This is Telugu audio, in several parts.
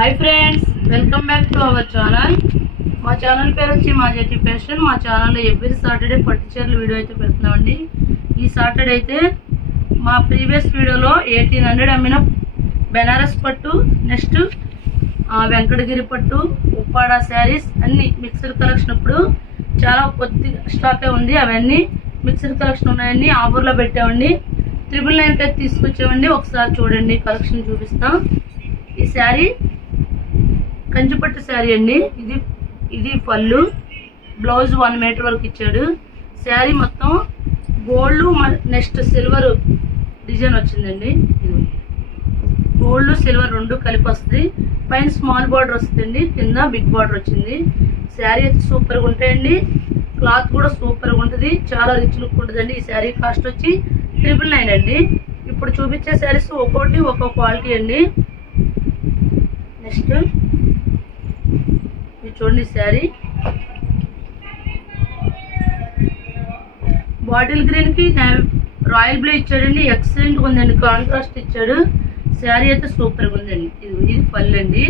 Hi friends, welcome back to our channel. మా ఛానల్ పేరు వచ్చి మా జెట్టి ఫ్యాషన్। మా ఛానల్లో ఎవ్రీ సాటర్డే పట్టు చీరల వీడియో అయితే పెడుతున్నామండి। ఈ సాటర్డే అయితే మా ప్రీవియస్ వీడియోలో 1800 అమ్మిన బెనారస్ పట్టు, నెక్స్ట్ వెంకటగిరి పట్టు, ఉప్పాడ శారీస్ అన్ని మిక్స్డ్ కలెక్షన్ ఇప్పుడు చాలా కొద్ది స్టాకే ఉంది। అవన్నీ మిక్స్డ్ కలెక్షన్ ఉన్నాయండి, ఆఫర్లో పెట్టామండి। 999 అయితే తీసుకొచ్చామండి। ఒకసారి చూడండి, కలెక్షన్ చూపిస్తాం। ఈ శారీ కంచిపట్టు శారీ అండి। ఇది పళ్ళు, బ్లౌజ్ 1 మీటర్ వరకు ఇచ్చాడు। శారీ మొత్తం గోల్డ్ నెక్స్ట్ సిల్వర్ డిజైన్ వచ్చిందండి। గోల్డ్ సిల్వర్ రెండు కలిపి వస్తుంది। పైన స్మాల్ బార్డర్ వస్తుందండి, కింద బిగ్ బార్డర్ వచ్చింది। శారీ అయితే సూపర్గా ఉంటాయండి, క్లాత్ కూడా సూపర్గా ఉంటుంది, చాలా రిచ్ లుక్ ఉంటుందండి। ఈ శారీ కాస్ట్ వచ్చి 999 అండి। ఇప్పుడు చూపించే శారీస్ ఒక్కొక్కటి ఒక్కొక్క క్వాలిటీ అండి। నెక్స్ట్ ఇది చూడండి, శారీ బాటిల్ గ్రీన్ కి రాయల్ బ్లూ ఇచ్చాడండి, ఎక్సలెంట్ ఉందండి, కాంట్రాస్ట్ ఇచ్చాడు। శారీ అయితే సూపర్గా ఉందండి। ఇది పళ్ళు అండి,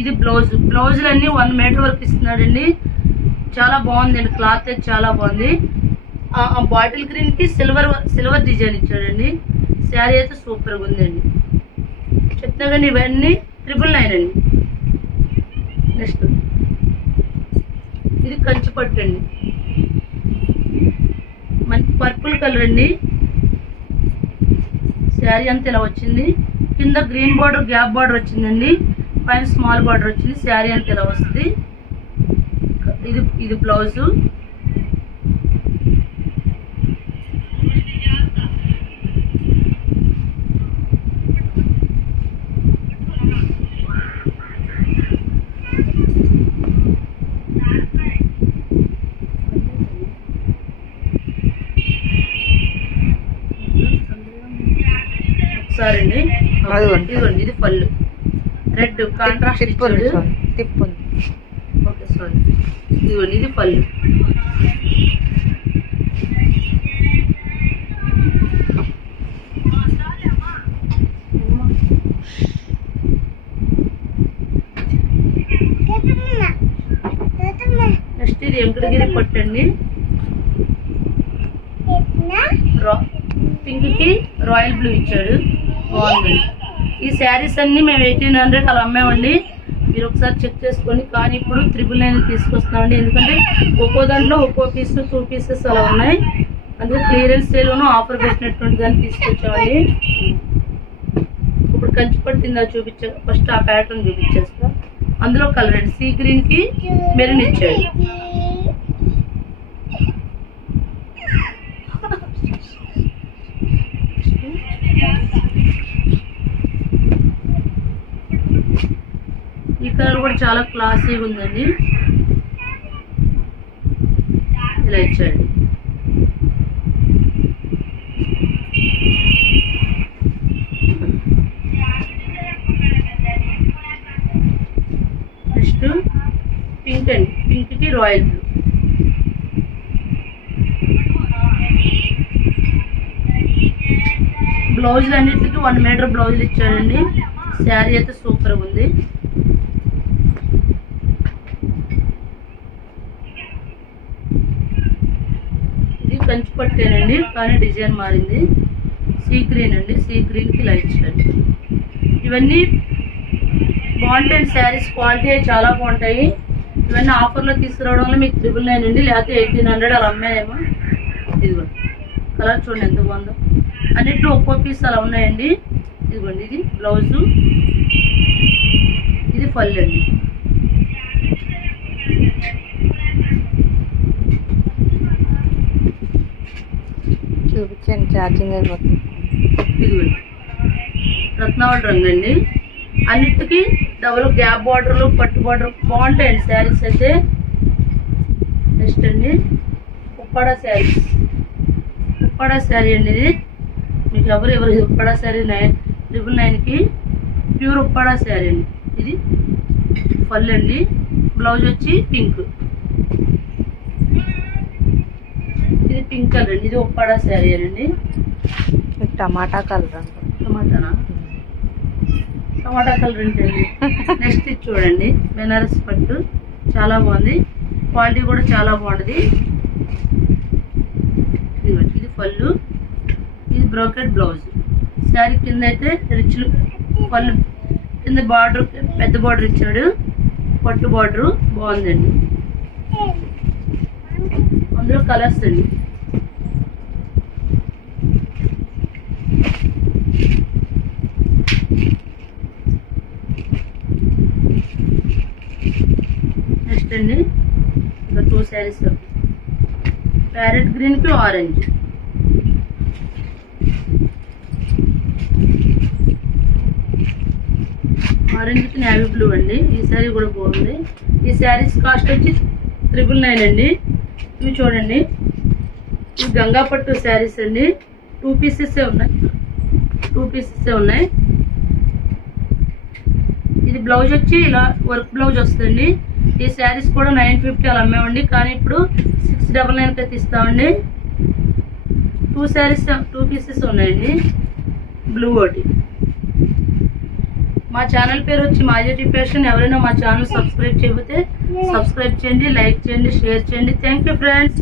ఇది బ్లౌజులు అన్ని 1 మీటర్ వరకు ఇస్తున్నాడండి, చాలా బాగుందండి, క్లాత్ అయితే చాలా బాగుంది। బాటిల్ గ్రీన్ కి సిల్వర్ డిజైన్ ఇచ్చాడండి। శారీ అయితే సూపర్గా ఉందండి, చెప్తా కానీ ఇవన్నీ 999 అండి। నెక్స్ట్ ఇది కంచిపట్టు అండి, మంచి పర్పుల్ కలర్ అండి। శారీ అంతా ఇలా వచ్చింది, కింద గ్రీన్ బార్డర్ గ్యాప్ బార్డర్ వచ్చిందండి, పైన స్మాల్ బార్డర్ వచ్చింది। శారీ అంతా ఇలా వస్తుంది। ఇది బ్లౌజు, ఒకసారి ఇదిగోండి, ఇది పళ్ళు రెడ్ కాంట్రాస్ట్ ఇచ్చాడు। ఓకే సారీ, ఇదిగోండి ఇది పళ్ళు, నెక్స్ట్ ఇది వెంకటగిరి పట్టు అండి, పింక్ కి రాయల్ బ్లూ ఇచ్చాడు, బాగుందండి। ఈ శారీస్ అన్ని మేము 1800 అలా అమ్మామండి, మీరు ఒకసారి చెక్ చేసుకోండి। కానీ ఇప్పుడు 999 తీసుకొస్తామండి, ఎందుకంటే ఒక్కో దాంట్లో ఒక్కో పీస్ 2 పీసెస్ అలా ఉన్నాయి, అందుకే క్లియరెన్స్ సేల్లోనూ ఆఫర్ పెట్టినటువంటి దాన్ని తీసుకొచ్చామండి। ఇప్పుడు కంచిపట్టు కింద చూపించా, ఫస్ట్ ఆ ప్యాటర్న్ చూపించేస్తా। అందులో కలర్ అండి, సీ గ్రీన్ కి మెరూన్ ఇచ్చాడు। ఈ కలర్ కూడా చాలా క్లాసీగా ఉందండి, ఇలా ఇచ్చాడు। నెక్స్ట్ పింక్ అండి, పింక్ కి రాయల్ బ్లూ, బ్లౌజులు అన్నిటికీ 1 మీటర్ బ్లౌజులు ఇచ్చాడండి। శారీ అయితే సూపర్గా ఉంది। ఇది కంచిపట్టేనండి, కానీ డిజైన్ మారింది, సీ గ్రీన్ అండి, సీ గ్రీన్ కి లైట్ ఇచ్చాడు। ఇవన్నీ బాగుంటాయి శారీస్, క్వాలిటీ చాలా బాగుంటాయి। ఇవన్నీ ఆఫర్లో తీసుకురావడం వల్ల మీకు 999 అండి, లేకపోతే 1800 అలా అమ్మాయేమో। ఇదిగోండి కలర్ చూడండి ఎంత బాగుందో, అన్నిట్లో ఒక్కో పీస్ అలా ఉన్నాయండి। ఇదిగోండి ఇది బ్లౌజు, ఇది పళ్ళు అండి। చూపించండి, ఛార్జింగ్ అయిపోతుంది। ఇదిగోండి రత్నావళి రంగు అండి, అన్నిటికీ డబుల్ గ్యాప్ బార్డర్లు పట్టు బార్డర్ బాగుంటాయండి శారీస్ అయితే। నెక్స్ట్ అండి ఉప్పాడ శారీ అండి, ఇది మీకు ఎవరు ఉప్పాడ శారీ 999కి ప్యూర్ ఉప్పాడ శారీ అండి। ఇది పళ్ళు అండి, బ్లౌజ్ వచ్చి పింక్, ఇది పింక్ కలర్ అండి, ఇది ఉప్పాడ శారీ అండి। టమాటా కలర్, టమాటానా టమాటా కలర్ ఉంటుంది. నెక్స్ట్ ఇది చూడండి, బెనారస్ పట్టు చాలా బాగుంది, క్వాలిటీ కూడా చాలా బాగుంటుంది. ఇది పళ్ళు, ఇది బ్రోకెట్ బ్లౌజ్. శారీ కింద అయితే రిచ్ పళ్ళు, కింద బార్డర్ పెద్ద బార్డర్ ఇచ్చాడు, పట్టు బార్డరు బాగుందండి. అందులో కలర్స్ అండి. నెక్స్ట్ అండి ఇంకా 2 శారీస్, ప్యారెట్ గ్రీన్ కి ఆరెంజ్. ఆరెంజ్ కి నేవీ బ్లూ అండి. ఈ శారీ కూడా బాగుంది. ఈ శారీస్ కాస్ట్ వచ్చి 999 అండి. ఇవి చూడండి, ఇవి గంగా పట్టు శారీస్ అండి. 2 పీసెస్ ఉన్నాయి, 2 పీసెస్ ఉన్నాయి. ఇది బ్లౌజ్ వచ్చి ఇలా వర్క్ బ్లౌజ్ వస్తుంది. ఈ శారీస్ కూడా 950 అలా అమ్మేవండి, కానీ ఇప్పుడు 699కి అయితే ఇస్తామండి. 2 శారీస్ 2 పీసెస్ ఉన్నాయండి, బ్లూ ఒకటి. మా ఛానల్ పేరు వచ్చి మాజెటి ఫ్యాషన్. ఎవరైనా మా ఛానల్ సబ్స్క్రైబ్ చేయకపోతే సబ్స్క్రైబ్ చేయండి, లైక్ చేయండి, షేర్ చేయండి. Thank you friends.